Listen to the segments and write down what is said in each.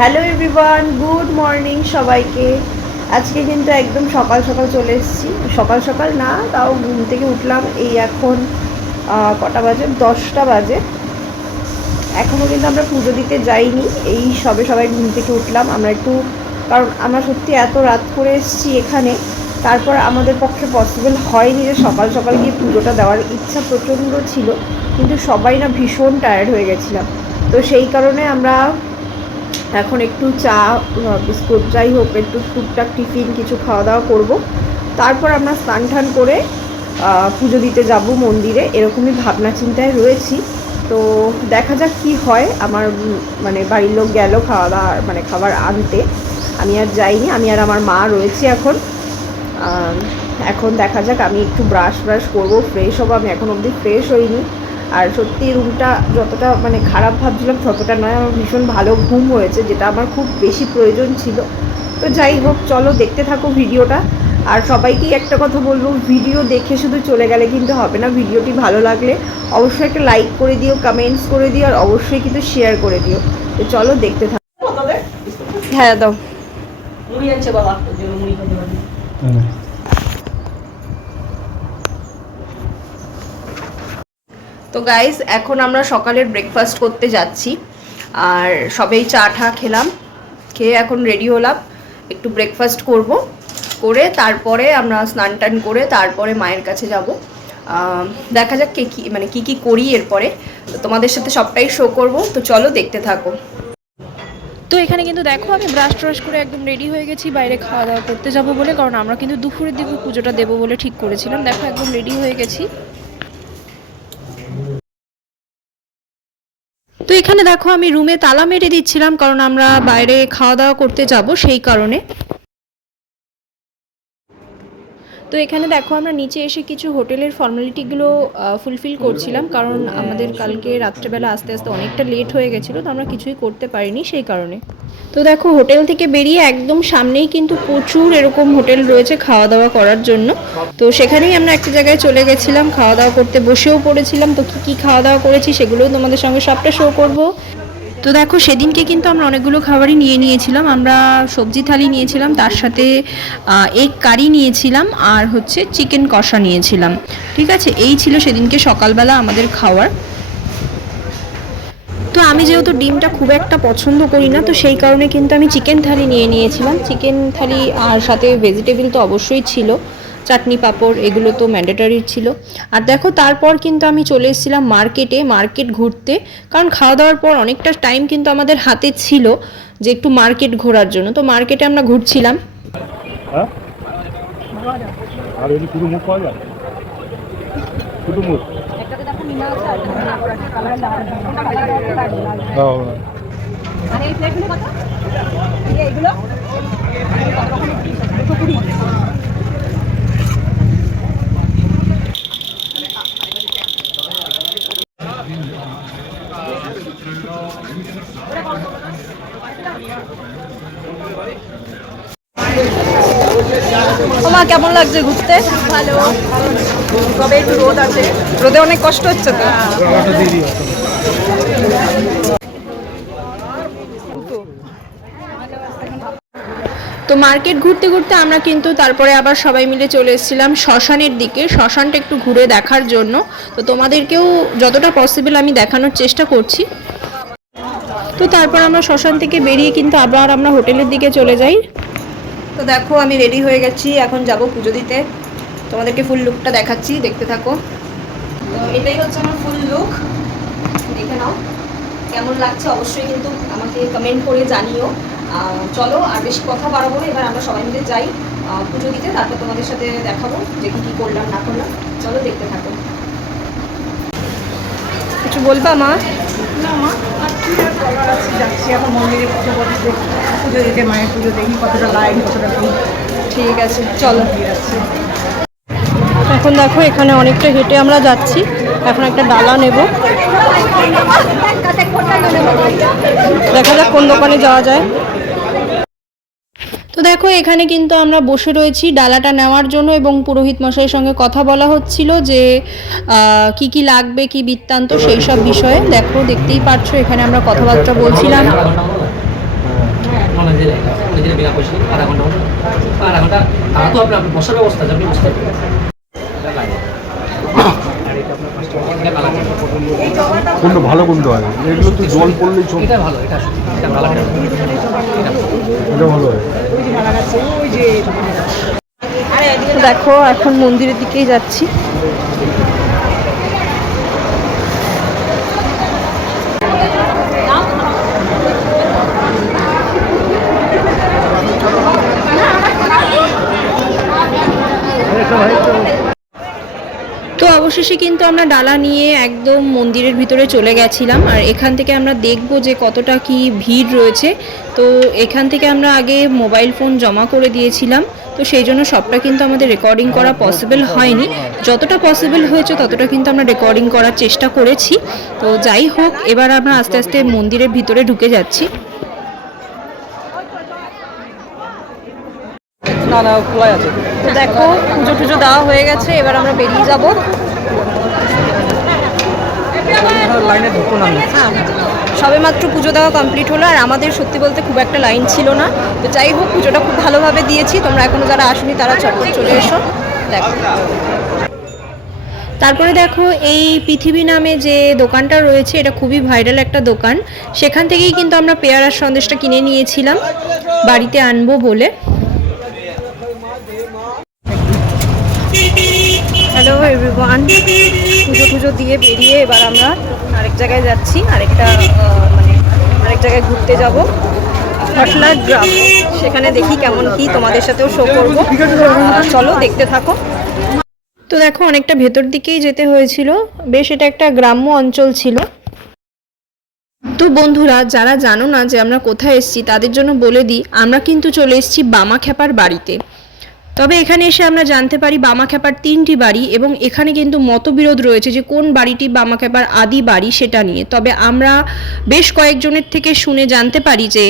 Hello everyone, good morning সবাইকে। আজকে কিন্তু একদম সকাল সকাল চলে এসেছি। সকাল সকাল না, তাও ঘুম থেকে উঠলাম এই এখন কটা বাজে, 10টা বাজে। এখনও কিন্তু আমরা পুজো দিতে যাইনি, এই সবে সবাই ঘুম থেকে উঠলাম আমরা একটু, কারণ আমরা সত্যি এত রাত করে এসেছি এখানে, তারপর আমাদের পক্ষে পসিবল হয়নি যে সকাল সকাল গিয়ে পুজোটা দেওয়ার ইচ্ছা প্রচণ্ড ছিল, কিন্তু সবাই না ভীষণ টায়ার্ড হয়ে গেছিলাম। তো সেই কারণে আমরা এখন একটু চা বিস্কুট যাই হোক একটু টুকটাক টিফিন কিছু খাওয়া দাওয়া করবো, তারপর আমরা স্নান টান করে পুজো দিতে যাব মন্দিরে, এরকমই ভাবনা চিন্তায় রয়েছি। তো দেখা যাক কি হয়। আমার মানে বাড়ির লোক গেল খাওয়া দাওয়া মানে খাবার আনতে, আমি আর যাইনি, আমি আর আমার মা রয়েছি এখন। এখন দেখা যাক, আমি একটু ব্রাশ করবো, ফ্রেশ হবো। আমি এখন অবধি ফ্রেশ হইনি। আর সত্যি রুমটা যতটা মানে খারাপ ভাবছিলাম ততটা নয়, আমার ভীষণ ভালো ঘুম হয়েছে, যেটা আমার খুব বেশি প্রয়োজন ছিল। তো যাই হোক, চলো দেখতে থাকো ভিডিওটা। আর সবাইকেই একটা কথা বলবো, ভিডিও দেখে শুধু চলে গেলে কিন্তু হবে না, ভিডিওটি ভালো লাগলে অবশ্যই একটা লাইক করে দিও, কমেন্টস করে দিও, আর অবশ্যই কিন্তু শেয়ার করে দিও। তো চলো দেখতে থাকো। হ্যাঁ দাও। মুড়ি আছে বাবা, মুড়ি খেতে পারবি। তো গাইস, এখন আমরা সকালের ব্রেকফাস্ট করতে যাচ্ছি। আর সবেই চা ঠা খেলাম, খেয়ে এখন রেডি হলাম, একটু ব্রেকফাস্ট করব, করে তারপরে আমরা স্নান টান করে তারপরে মায়ের কাছে যাব। দেখা যাক কি করি এরপরে, তো তোমাদের সাথে সবটাই শো করব। তো চলো দেখতে থাকো। তো এখানে কিন্তু দেখো আমি ব্রাশ করে একদম রেডি হয়ে গেছি বাইরে খাওয়া দাওয়া করতে যাব বলে, কারণ আমরা কিন্তু দুপুরের দিকে পুজোটা দেবো বলে ঠিক করেছিলাম। দেখো একদম রেডি হয়ে গেছি। তো এখানে দেখো আমি রুমে তালা মেরে দিচ্ছিলাম, কারণ আমরা বাইরে খাওয়া দাওয়া করতে যাব সেই কারণে। তো এখানে দেখো আমরা নিচে এসে কিছু হোটেলের ফর্মালিটিগুলো ফুলফিল করছিলাম, কারণ আমাদের কালকে রাত্রেবেলা আস্তে আস্তে অনেকটা লেট হয়ে গেছিলো, তো আমরা কিছুই করতে পারিনি সেই কারণে। তো দেখো হোটেল থেকে বেরিয়ে একদম সামনেই কিন্তু প্রচুর এরকম হোটেল রয়েছে খাওয়া দাওয়া করার জন্য। তো সেখানেই আমরা একটা জায়গায় চলে গেছিলাম, খাওয়া দাওয়া করতে বসেও পড়েছিলাম। তো কী খাওয়া দাওয়া করেছি সেগুলোও তোমাদের সঙ্গে সবটা শো করবো। তো দেখো সেদিনকে কিন্তু আমরা অনেকগুলো খাবারই নিয়েছিলাম। আমরা সবজি থালি নিয়েছিলাম, তার সাথে এগ কারি নিয়েছিলাম, আর হচ্ছে চিকেন কষা নিয়েছিলাম। ঠিক আছে, এই ছিল সেদিনকে সকালবেলা আমাদের খাওয়ার। তো আমি যেহেতু ডিমটা খুব একটা পছন্দ করি না, তো সেই কারণে কিন্তু আমি চিকেন থালি নিয়েছিলাম। চিকেন থালি আর সাথে ভেজিটেবল তো অবশ্যই ছিল, চাটনি পাঁপড় এগুলো তো ম্যান্ডেটারি ছিল। আর দেখো তারপর কিন্তু আমি চলে এসেছিলাম মার্কেট ঘুরতে, কারণ খাওয়া দাওয়ার পর অনেকটা টাইম কিন্তু আমাদের হাতে ছিল যে একটু মার্কেট ঘোরার জন্য। তো মার্কেটে আমরা ঘুরছিলাম। আর এই পুরো মুখ পাওয়া যায়, পুরো মুখ একটাতে দেখো নিনা আছে, আর একটা কাপড় আছে, কালার দাও। আর এই প্লেটগুলো কত? এইগুলো তোমার কেমন লাগছে ঘুরতে? ভালো, তবে একটু রোদ আছে, রোদে অনেক কষ্ট হচ্ছে তো। তো মার্কেট ঘুরতে ঘুরতে আমরা কিন্তু তারপরে আবার সবাই মিলে চলে এসেছিলাম শ্মশানের দিকে, শ্মশানটা একটু ঘুরে দেখার জন্য। তো তোমাদেরকেও যতটা পসিবল আমি দেখানোর চেষ্টা করছি। তো তারপর আমরা শ্মশান থেকে বেরিয়ে কিন্তু আবার আমরা হোটেলের দিকে চলে যাই। তো দেখো আমি রেডি হয়ে গেছি, এখন যাব পুজো দিতে। তোমাদেরকে ফুল লুকটা দেখাচ্ছি, দেখতে থাকো। তো এটাই হচ্ছে আমার ফুল লুক, দেখে নাও কেমন লাগছে, অবশ্যই কিন্তু আমাকে কমেন্ট করে জানিও। চলো আর বেশি কথা বাড়াবো না, এবার আমরা সবাই মিলে যাই পুজো দিতে, তারপর তোমাদের সাথে দেখাবো যে কী করলাম না করলাম। চলো দেখতে থাকো। কিছু বলবা মা? না মা, আর কি আর বলার আছে, যাচ্ছি এখন মন্দিরে পুজো দিতে, মায়ের পুজো দেখি কতটা লাইন, কতটা ভিড়। ঠিক আছে চলো। এখন দেখো এখানে অনেকটা হেঁটে আমরা যাচ্ছি, এখন একটা ডালা নেব, দেখা যাক কোন দোকানে যাওয়া যায়। তো দেখো এখানে কিন্তু আমরা বসে রয়েছি ডালাটা নেওয়ার জন্য, এবং পুরোহিত মশাইয়ের সঙ্গে কথা বলা হচ্ছিল যে কি কি লাগবে, কি বৃত্তান্ত, সেই সব বিষয়ে। দেখো দেখতেই পাচ্ছ এখানে আমরা কথাবার্তা বলছিলাম। ওই দিনে বিনা পয়সা আধা ঘন্টা তারা তো আপনি বসার ব্যবস্থা আছে, আপনি বসতে পারবেন। কোনটা ভালো কোনটা হয়? এগুলো তো জল পড়লেই চোখ। এটা ভালো, এটা ভালো, এটা ভালো হয়। দেখো এখন মন্দিরের দিকেই যাচ্ছি। তো অবশেষে কিন্তু আমরা ডালা নিয়ে একদম মন্দিরের ভিতরে চলে গেছিলাম। আর এখান থেকে আমরা দেখব যে কতটা কি ভিড় রয়েছে। তো এখান থেকে আমরা আগে মোবাইল ফোন জমা করে দিয়েছিলাম, তো সেই জন্য সবটা কিন্তু আমাদের রেকর্ডিং করা পসিবল হয়নি। যতটা পসিবল হয়েছে ততটা কিন্তু আমরা রেকর্ডিং করার চেষ্টা করেছি। তো যাই হোক, এবার আমরা আস্তে আস্তে মন্দিরের ভিতরে ঢুকে যাচ্ছি। না না, খোলাই আছে। তো দেখো পুজো টুজো দেওয়া হয়ে গেছে, এবার আমরা বেরিয়ে যাব। লাইনে ঢুকো না। হ্যাঁ, সবে মাত্র পুজো দেওয়া কমপ্লিট হলো, আর আমাদের সত্যি বলতে খুব একটা লাইন ছিল না। তো যাই হোক, পুজোটা খুব ভালোভাবে দিয়েছি। তোমরা এখনো যারা আসনি তারা চটপট চলে এসো। দেখো, তারপরে দেখো এই পৃথিবী নামে যে দোকানটা রয়েছে, এটা খুবই ভাইরাল একটা দোকান। সেখান থেকেই কিন্তু আমরা পেয়ারার সন্দেশটা কিনে নিয়েছিলাম বাড়িতে আনবো বলে। হ্যালো এভরিওয়ান, পুজো দিয়ে বেরিয়ে এবার আমরা আরেক জায়গায় যাচ্ছি, আরেক জায়গায় ঘুরতে যাব, ঘটলার গ্রাম। সেখানে দেখি কেমন কি, তোমাদের সাথেও শো করবো। চলো দেখতে থাকো। তো দেখো অনেকটা ভেতর দিকেই যেতে হয়েছিল, বেশ এটা একটা গ্রাম্য অঞ্চল ছিল। তো বন্ধুরা, যারা জানো না যে আমরা কোথায় এসেছি তাদের জন্য বলে দিই, আমরা কিন্তু চলে এসেছি বামাখ্যাপার বাড়িতে। তবে এখানে এসে আমরা জানতে পারি বামাখ্যাপার 3টি বাড়ি, এবং এখানে কিন্তু মতবিরোধ রয়েছে যে কোন বাড়িটি বামাখ্যাপার আদি বাড়ি সেটা নিয়ে। তবে আমরা বেশ কয়েকজনের থেকে শুনে জানতে পারি যে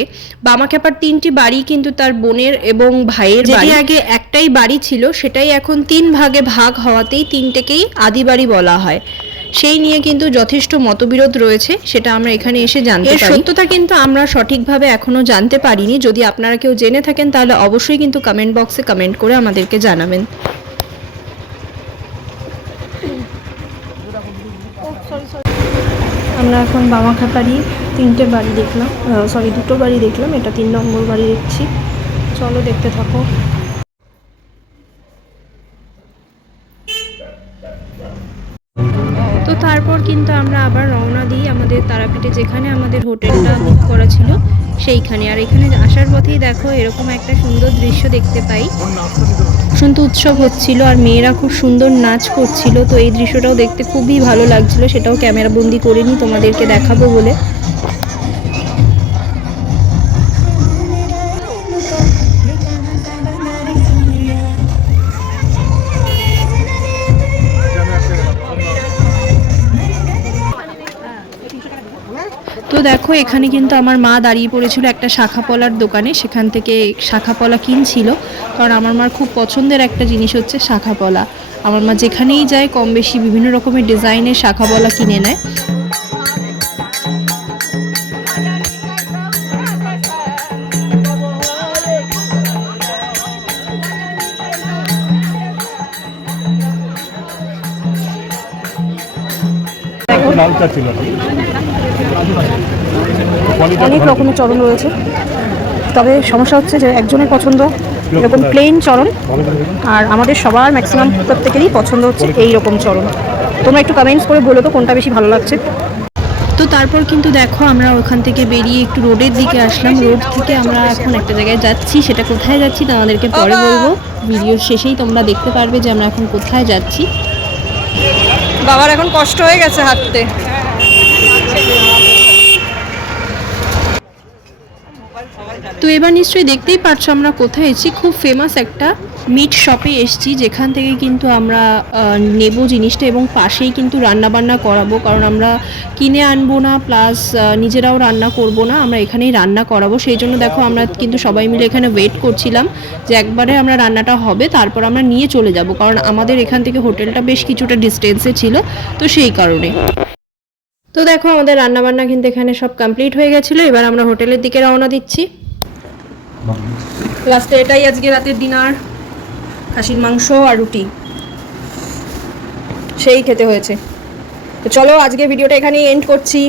বামাখ্যাপার 3টি বাড়ি কিন্তু তার বোনের এবং ভাইয়ের বাড়ি। আগে একটাই বাড়ি ছিল, সেটাই এখন 3 ভাগে ভাগ হওয়াতেই 3টেকেই আদি বাড়ি বলা হয়। সেই নিয়ে কিন্তু যথেষ্ট মতবিরোধ রয়েছে, সেটা আমরা এখানে এসে জানতে পারি। সত্যতা কিন্তু আমরা সঠিকভাবে এখনো জানতে পারিনি। যদি আপনারা কেউ জেনে থাকেন তাহলে অবশ্যই কিন্তু কমেন্ট বক্সে কমেন্ট করে আমাদেরকে জানাবেন। আমরা এখন বামাখ্যাপারই 3টে বাড়ি দেখলাম, দুটো বাড়ি দেখলাম, এটা 3 নম্বর বাড়ি দেখছি। চলো দেখতে থাকো। তো তারপর কিন্তু আমরা আবার রওনা দিই আমাদের তারাপীঠে, যেখানে আমাদের হোটেলটা বুক করা ছিল সেইখানে। আর এখানে আসার পথেই দেখো এরকম একটা সুন্দর দৃশ্য দেখতে পাই। বসন্ত উৎসব হচ্ছিল আর মেয়েরা খুব সুন্দর নাচ করছিল। তো এই দৃশ্যটাও দেখতে খুবই ভালো লাগছিল, সেটাও ক্যামেরা বন্দি করে নিই তোমাদেরকে দেখাবো বলে। তো দেখো এখানে কিন্তু আমার মা দাঁড়িয়ে পড়েছিল একটা শাখাপলার দোকানে, সেখান থেকে শাখাপলা কিনছিল। কারণ আমার মার খুব পছন্দের একটা জিনিস হচ্ছে শাখাপলা। আমার মা যেখানেই যায় কম বেশি বিভিন্ন রকমের ডিজাইনের শাখাপলা কিনে নেয়। অনেক রকমের চরণ রয়েছে, তবে সমস্যা হচ্ছে যে একজনের পছন্দ এরকম প্লেন চরণ, আর আমাদের সবার ম্যাক্সিমাম প্রত্যেকেরই পছন্দ হচ্ছে এই রকম চরণ। তোমরা একটু কমেন্টস করে বলো তো কোনটা বেশি ভালো লাগছে। তো তারপর কিন্তু দেখো আমরা ওখান থেকে বেরিয়ে একটু রোডের দিকে আসলাম। রোড থেকে আমরা এখন একটা জায়গায় যাচ্ছি, সেটা কোথায় যাচ্ছি তোমাদেরকে পরে বলবো। ভিডিওর শেষেই তোমরা দেখতে পারবে যে আমরা এখন কোথায় যাচ্ছি। বাবার এখন কষ্ট হয়ে গেছে হাঁটতে। তো এবার নিশ্চয়ই দেখতেই পারছো আমরা কোথায় এসেছি। খুব ফেমাস একটা মিট শপে এসেছি, যেখান থেকে কিন্তু আমরা নেব জিনিসটা, এবং পাশেই কিন্তু রান্না বান্না করাবো। কারণ আমরা কিনে আনবো না, প্লাস নিজেরাও রান্না করব না, আমরা এখানেই রান্না করাবো। সেই জন্য দেখো আমরা কিন্তু সবাই মিলে এখানে ওয়েট করছিলাম যে একবারে আমরা রান্নাটা হবে তারপর আমরা নিয়ে চলে যাব, কারণ আমাদের এখান থেকে হোটেলটা বেশ কিছুটা ডিস্টেন্সে ছিল, তো সেই কারণে। তো দেখো আমাদের রান্নাবান্না কিন্তু এখানে সব কমপ্লিট হয়ে গেছিলো। এবার আমরা হোটেলের দিকে রওনা দিচ্ছি। লাস্টে এটাই আজকে রাতের ডিনার, খাসির মাংস আর রুটি, সেই খেতে হয়েছে। তো চলো আজকে ভিডিওটা এখানেই এন্ড করছি।